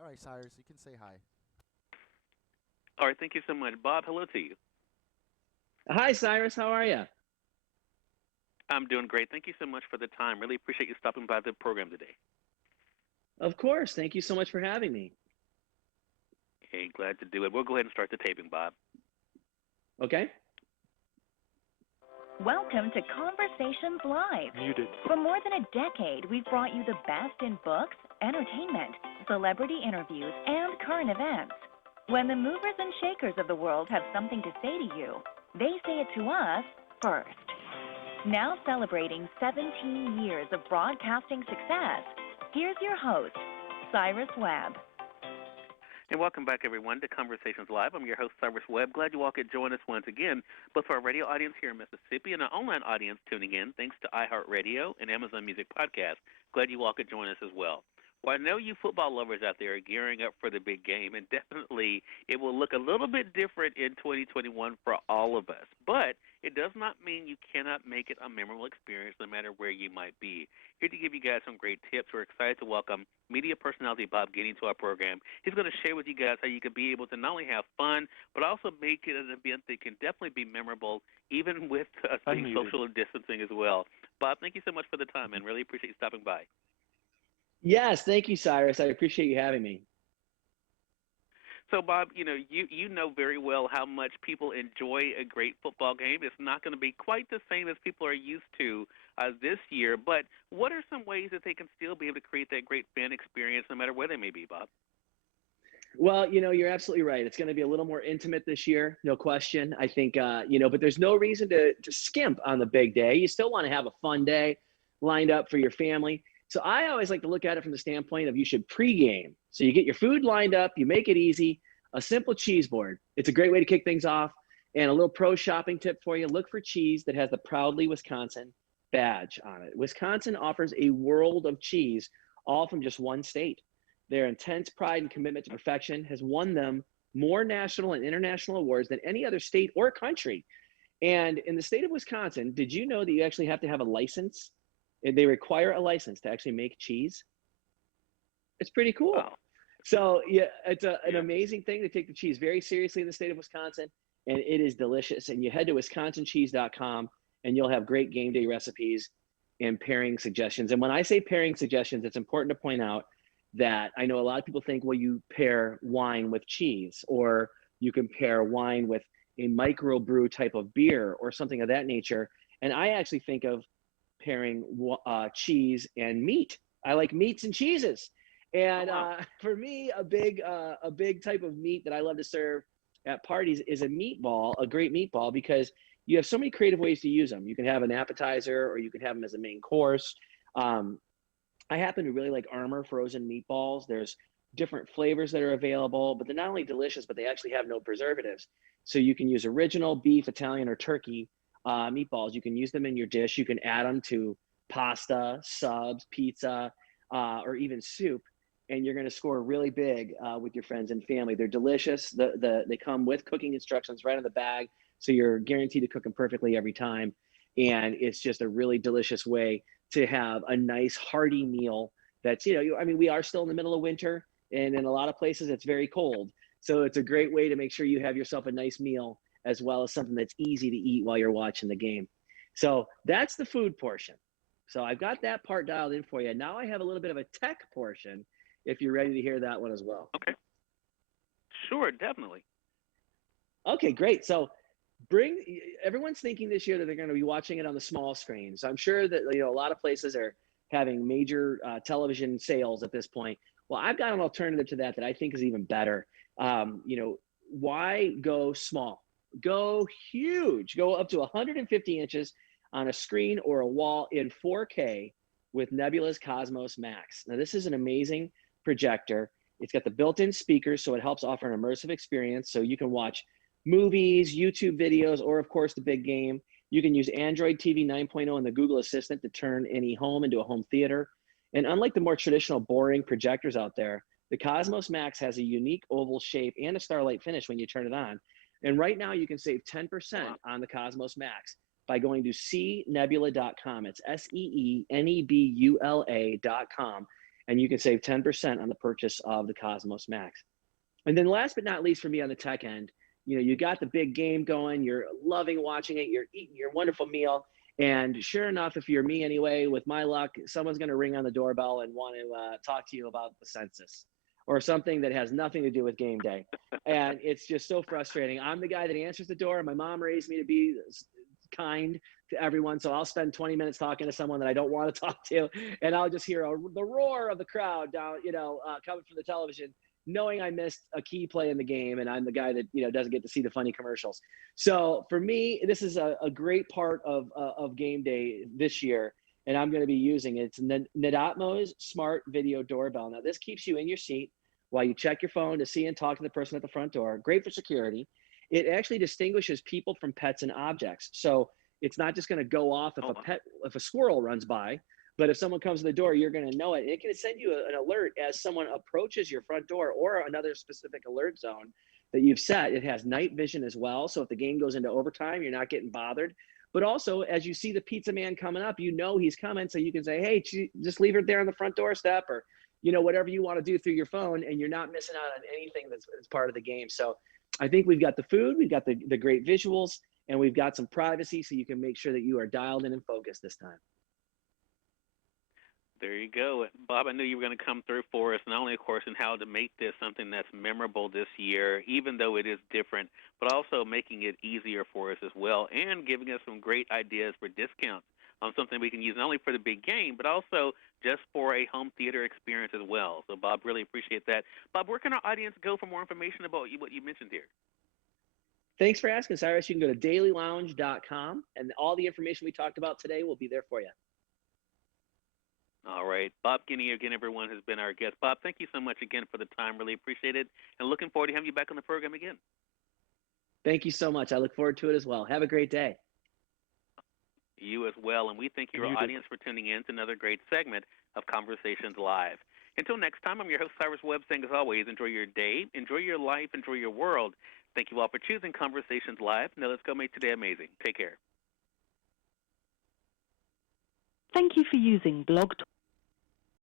All right, Cyrus, you can say hi. All right, thank you so much. Bob, hello to you. Hi, Cyrus. How are you? I'm doing great. Thank you so much for the time. Really appreciate you stopping by the program today. Of course. Thank you so much for having me. Hey, glad to do it. We'll go ahead and start the taping, Bob. Okay. Welcome to Conversations Live. Muted. For more than a decade, we've brought you the best in books, entertainment, celebrity interviews, and current events. When the movers and shakers of the world have something to say to you, they say it to us first. Now celebrating 17 years of broadcasting success, here's your host, Cyrus Webb. And welcome back, everyone, to Conversations Live. I'm your host, Cyrus Webb. Glad you all could join us once again, both for our radio audience here in Mississippi and our online audience tuning in, thanks to iHeartRadio and Amazon Music Podcast. Glad you all could join us as well. Well, I know you football lovers out there are gearing up for the big game, and definitely it will look a little bit different in 2021 for all of us. But it does not mean you cannot make it a memorable experience no matter where you might be. Here to give you guys some great tips. We're excited to welcome media personality Bob Guiney to our program. He's going to share with you guys how you can be able to not only have fun, but also make it an event that can definitely be memorable, even with us being social distancing as well. Bob, thank you so much for the time, and really appreciate you stopping by. Yes. Thank you, Cyrus. I appreciate you having me. So, Bob, you know very well how much people enjoy a great football game. It's not going to be quite the same as people are used to this year, but what are some ways that they can still be able to create that great fan experience no matter where they may be, Bob? Well, you're absolutely right. It's going to be a little more intimate this year, no question. I think, but there's no reason to skimp on the big day. You still want to have a fun day lined up for your family. So I always like to look at it from the standpoint of you should pregame. So you get your food lined up, you make it easy, a simple cheese board. It's a great way to kick things off. And a little pro shopping tip for you, look for cheese that has the Proudly Wisconsin badge on it. Wisconsin offers a world of cheese, all from just one state. Their intense pride and commitment to perfection has won them more national and international awards than any other state or country. And in the state of Wisconsin, did you know that you actually have to have a license? They require a license to actually make cheese. It's pretty cool. Wow. So yeah, it's an amazing thing. They take the cheese very seriously in the state of Wisconsin, and it is delicious. And you head to wisconsincheese.com, and you'll have great game day recipes and pairing suggestions. And when I say pairing suggestions, it's important to point out that I know a lot of people think, well, you pair wine with cheese, or you can pair wine with a microbrew type of beer or something of that nature. And I actually think of pairing cheese and meat. I like meats and cheeses. And for me, a big type of meat that I love to serve at parties is a meatball, a great meatball, because you have so many creative ways to use them. You can have an appetizer, or you can have them as a main course. I happen to really like Armour frozen meatballs. There's different flavors that are available, but they're not only delicious, but they actually have no preservatives. So you can use original beef, Italian, or turkey meatballs. You can use them in your dish. You can add them to pasta, subs, pizza, or even soup, and you're going to score really big with your friends and family. They're delicious. They come with cooking instructions right in the bag, so you're guaranteed to cook them perfectly every time. And it's just a really delicious way to have a nice hearty meal. That's we are still in the middle of winter, and in a lot of places it's very cold. So it's a great way to make sure you have yourself a nice meal, as well as something that's easy to eat while you're watching the game. So that's the food portion. So I've got that part dialed in for you. Now I have a little bit of a tech portion, if you're ready to hear that one as well. Okay. Sure, definitely. Okay, great. So everyone's thinking this year that they're going to be watching it on the small screen. So I'm sure that a lot of places are having major television sales at this point. Well, I've got an alternative to that I think is even better. Why go small? Go huge. Go up to 150 inches on a screen or a wall in 4K with Nebula's Cosmos Max. Now, this is an amazing projector. It's got the built-in speakers, so it helps offer an immersive experience. So you can watch movies, YouTube videos, or of course the big game. You can use Android TV 9.0 and the Google Assistant to turn any home into a home theater. And unlike the more traditional boring projectors out there, the Cosmos Max has a unique oval shape and a starlight finish when you turn it on. And right now you can save 10% on the Cosmos Max by going to cnebula.com. It's SEENEBULA.com. and you can save 10% on the purchase of the Cosmos Max. And then last but not least for me on the tech end, you got the big game going, you're loving watching it, you're eating your wonderful meal, and sure enough, if you're me anyway, with my luck, someone's going to ring on the doorbell and want to talk to you about the census or something that has nothing to do with game day. And it's just so frustrating. I'm the guy that answers the door. My mom raised me to be kind to everyone, so I'll spend 20 minutes talking to someone that I don't want to talk to, and I'll just hear the roar of the crowd down, coming from the television, knowing I missed a key play in the game, and I'm the guy that doesn't get to see the funny commercials. So for me, this is a great part of game day this year, and I'm going to be using it. It's Netatmo's smart video doorbell. Now this keeps you in your seat while you check your phone to see and talk to the person at the front door. Great for security. It actually distinguishes people from pets and objects. So it's not just going to go off if a squirrel runs by, but if someone comes to the door, you're going to know it. It can send you an alert as someone approaches your front door or another specific alert zone that you've set. It has night vision as well. So if the game goes into overtime, you're not getting bothered. But also, as you see the pizza man coming up, he's coming. So you can say, hey, just leave it there on the front doorstep, or whatever you want to do through your phone, and you're not missing out on anything that's part of the game. So I think we've got the food, we've got the great visuals, and we've got some privacy so you can make sure that you are dialed in and focused this time. There you go. Bob, I knew you were going to come through for us, not only, of course, in how to make this something that's memorable this year, even though it is different, but also making it easier for us as well, and giving us some great ideas for discounts on something we can use not only for the big game, but also just for a home theater experience as well. So, Bob, really appreciate that. Bob, where can our audience go for more information about what you mentioned here? Thanks for asking, Cyrus. You can go to dailylounge.com, and all the information we talked about today will be there for you. All right. Bob Guiney, again, everyone, has been our guest. Bob, thank you so much again for the time. Really appreciate it. And looking forward to having you back on the program again. Thank you so much. I look forward to it as well. Have a great day. You as well. And we thank your audience for tuning in to another great segment of Conversations Live. Until next time, I'm your host, Cyrus Webb, saying as always, enjoy your day, enjoy your life, enjoy your world. Thank you all for choosing Conversations Live. Now let's go make today amazing. Take care. Thank you for using Blog Talk.